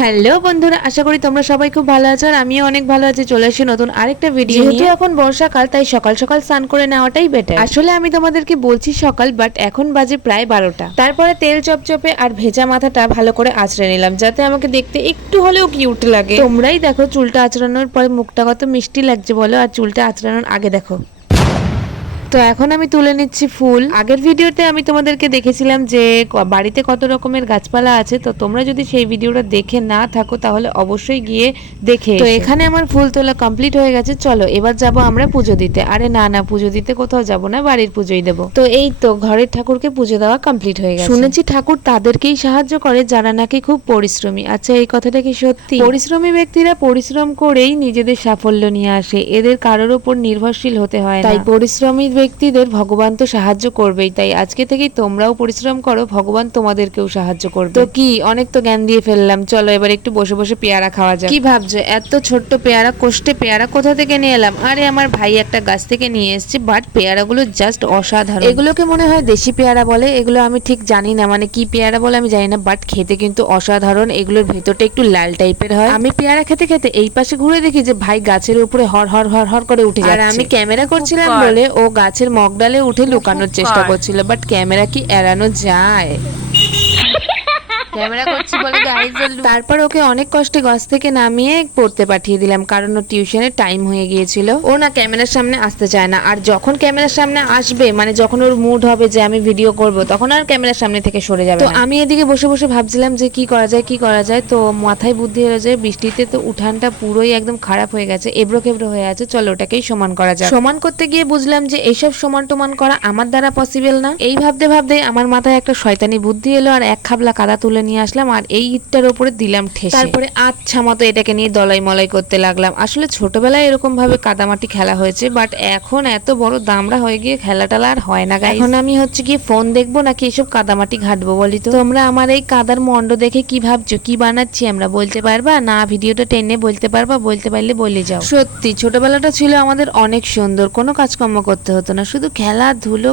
Hello বন্ধুরা, আশা করি তোমরা সবাই খুব ভালো আছো আর আমিও অনেক ভালো আছি। চলে এসেছি নতুন আরেকটা ভিডিও নিয়ে। যেহেতু এখন বর্ষাকাল তাই সকাল সকাল স্নান করে নেওয়াটাই বেটার। আসলে আমি তোমাদেরকে বলছি সকাল, বাট এখন বাজে প্রায় 12টা। তারপরে তেল চপচপে আর ভেজা মাথাটা ভালো করে আঁচড়ে নিলাম, যাতে আমাকে দেখতে একটু হলেও কিউট লাগে। তোমরাই দেখো চুলটা আঁচড়ানোর পরে মুখটা কত মিষ্টি লাগছে বলো, আর চুলটা আঁচড়ানোর আগে দেখো। তো এখন আমি তুলে নিচ্ছি ফুল। আগের ভিডিওতে আমি তোমাদেরকে দেখেছিলাম যে বাড়িতে কত রকমের গাছপালা আছে, তো তোমরা যদি সেই ভিডিওটা দেখে না থাকো তাহলে অবশ্যই গিয়ে দেখে। তো এখানে আমার ফুল তোলা কমপ্লিট হয়ে গেছে। চলো এবার যাব আমরা পুজো দিতে। আরে না না, পুজো দিতে কোথাও যাব না, বাড়ির পুজোই দেবো। তো এই তো ঘরের ঠাকুরকে পুজো দেওয়া কমপ্লিট হয়ে গেছে। শুনেছি ঠাকুর তাদেরকেই সাহায্য করে যারা নাকি খুব পরিশ্রমী। আচ্ছা, এই কথাটা কি সত্যি? পরিশ্রমী ব্যক্তিরা পরিশ্রম করেই নিজেদের সাফল্য নিয়ে আসে, এদের কারোর উপর নির্ভরশীল হতে হয় না। তাই পরিশ্রমী ব্যক্তিদের ভগবান তো সাহায্য করবেই। তাই আজকে থেকেই তোমরাও পরিশ্রম করো, ভগবান তোমাদেরকেও সাহায্য করবে। তো কি, অনেক তো জ্ঞান দিয়ে ফেললাম, চলো এবার একটু বসে বসে পেয়ারা খাওয়া যাক। কি ভাবছো এত ছোট্ট পেয়ারা, কোষ্টে পেয়ারা কোথা থেকে নিয়ে এলাম? আরে আমার ভাই একটা গাছ থেকে নিয়ে এসেছে, বাট পেয়ারাগুলো জাস্ট অসাধারণ। এগুলোকে মনে হয় দেশি পেয়ারা বলে, এগুলো আমি ঠিক জানি না, মানে কি পেয়ারা বলে আমি জানি না, বাট খেতে কিন্তু অসাধারণ। এগুলোর ভেতরটা একটু লাল টাইপের হয়। আমি পেয়ারা খেতে খেতে এই পাশে ঘুরে দেখি যে ভাই গাছের উপরে হর হর হর হর করে উঠে যাচ্ছে। আর আমি ক্যামেরা করছিলাম বলে ও গাছের মগডালে উঠে লুকানোর চেষ্টা করছিল, বাট ক্যামেরা কি এড়ানো যায়? ক্যামেরা করছি বলে তারপর ওকে অনেক কষ্টে গাছ থেকে নামিয়ে পড়তে পাঠিয়ে দিলাম, কারণ ওর টিউশনের টাইম হয়ে গিয়েছিল। ও না ক্যামেরার সামনে আসতে চায় না, আর যখন ক্যামেরার সামনে আসবে, মানে যখন ওর মুড হবে যে আমি ভিডিও করব, তখন আর ক্যামেরার সামনে থেকে সরে যাবে। তো আমি এদিকে বসে বসে ভাবছিলাম যে কি করা যায় কি করা যায়। তো মাথায় বুদ্ধি এলো যে বৃষ্টিতে তো উঠানটা পুরোই একদম খারাপ হয়ে গেছে, এবড়ো খেবড়ো হয়ে আছে, চলো ওটাকেই সমান করা যায়। সমান করতে গিয়ে বুঝলাম যে এইসব সমান টমান করা আমার দ্বারা পসিবল না। এই ভাবতে ভাবতে আমার মাথায় একটা শয়তানি বুদ্ধি এলো, আর এক খাবলা কাদা তুলে নিয়ে আসলাম আর এই ইটটার উপরে দিলাম ঠেসে। তারপরে আচ্ছা মতো এটাকে নিয়ে দলাই মলাই করতে লাগলাম। আসলে ছোটবেলায় এরকম ভাবে কাদামাটি খেলা হয়েছে, বাট এখন এত বড় দামড়া হয়ে গিয়ে খেলা টেলা আর হয় না। এখন আমি হচ্ছে কি ফোন দেখবো নাকি এসব কাদামাটি ঘাটবো বলি তো? তোমরা আমার এই কাদার মন্ড দেখে কি ভাবছো? কি বানাচ্ছি আমরা বলতে পারবা না? ভিডিওটা টেনে বলতে পারবা? বলতে পারলে বলে যাও। সত্যি ছোটবেলাটা ছিল আমাদের অনেক সুন্দর, কোনো কাজকর্ম করতে হতো না, শুধু খেলাধুলো,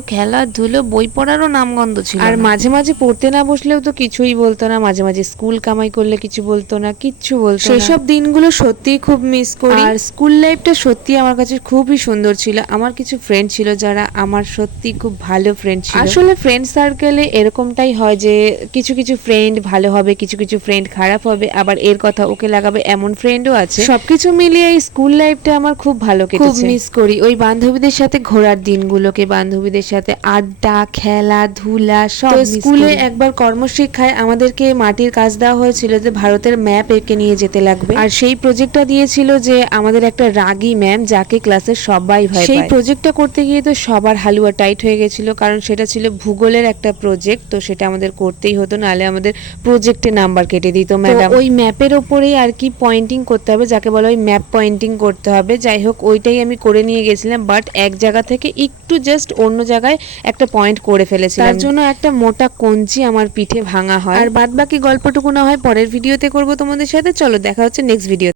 বই পড়ারও নামগন্ধ ছিল। আর মাঝে মাঝে পড়তে না বসলেও তো কিছুই বলতো না, মাঝে মাঝে স্কুল কামাই করলে কিছু বলতো না, কিচ্ছু বলতো না। সেসব দিনগুলো সত্যিই খুব মিস করি। আর স্কুল লাইফটা সত্যি আমার কাছে খুবই সুন্দর ছিল। আমার কিছু ফ্রেন্ড ছিল যারা আমার সত্যি খুব ভালো ফ্রেন্ড ছিল। আসলে ফ্রেন্ড সার্কেলে এরকমটাই হয় যে কিছু কিছু ফ্রেন্ড ভালো হবে, কিছু কিছু ফ্রেন্ড খারাপ হবে, আবার এর কথা ওকে লাগাবে এমন ফ্রেন্ডও আছে। সবকিছু মিলিয়ে এই স্কুল লাইফটা আমার খুব ভালো কেটেছে। খুব মিস করি ওই বান্ধবীদের সাথে ঘোরার দিনগুলোকে, বান্ধবীদের সাথে আড্ডা, খেলাধুলা সব। স্কুলে একবার কর্মশিক্ষায় আমাদেরকে মাটির কাজ দেওয়া হয়েছিল যে ভারতের ম্যাপ এঁকে নিয়ে যেতে লাগবে, আর সেই প্রজেক্টটা দিয়েছিল যে আমাদের একটা রাগী ম্যাম যাকে ক্লাসের সবাই ভয় পায়। সেই প্রজেক্টটা করতে গিয়ে তো সবার হালুয়া টাইট হয়ে গেছিল, কারণ সেটা ছিল ভূগোলের একটা প্রজেক্ট, তো সেটা আমাদের করতেই হতো, নাহলে আমাদের প্রজেক্টে নাম্বার কেটে দিত ম্যাডাম। ওই ম্যাপের ওপরেই আর কি পয়েন্টিং করতে হবে, যাকে বলা হয় ম্যাপ পয়েন্টিং করতে হবে। যাই হোক ওইটাই আমি করে নিয়ে গেছিলাম, বাট এক জায়গা থেকে একটু জাস্ট অন্য জায়গায় একটা পয়েন্ট করে ফেলেছিলাম, তার জন্য একটা মোটা কঞ্চি আমার পিঠে ভাঙা হয়। আর বাদ বাকি গল্পটুকু না হয় পরের ভিডিওতে করবো তোমাদের সাথে। চলো দেখা হচ্ছে নেক্সট ভিডিও।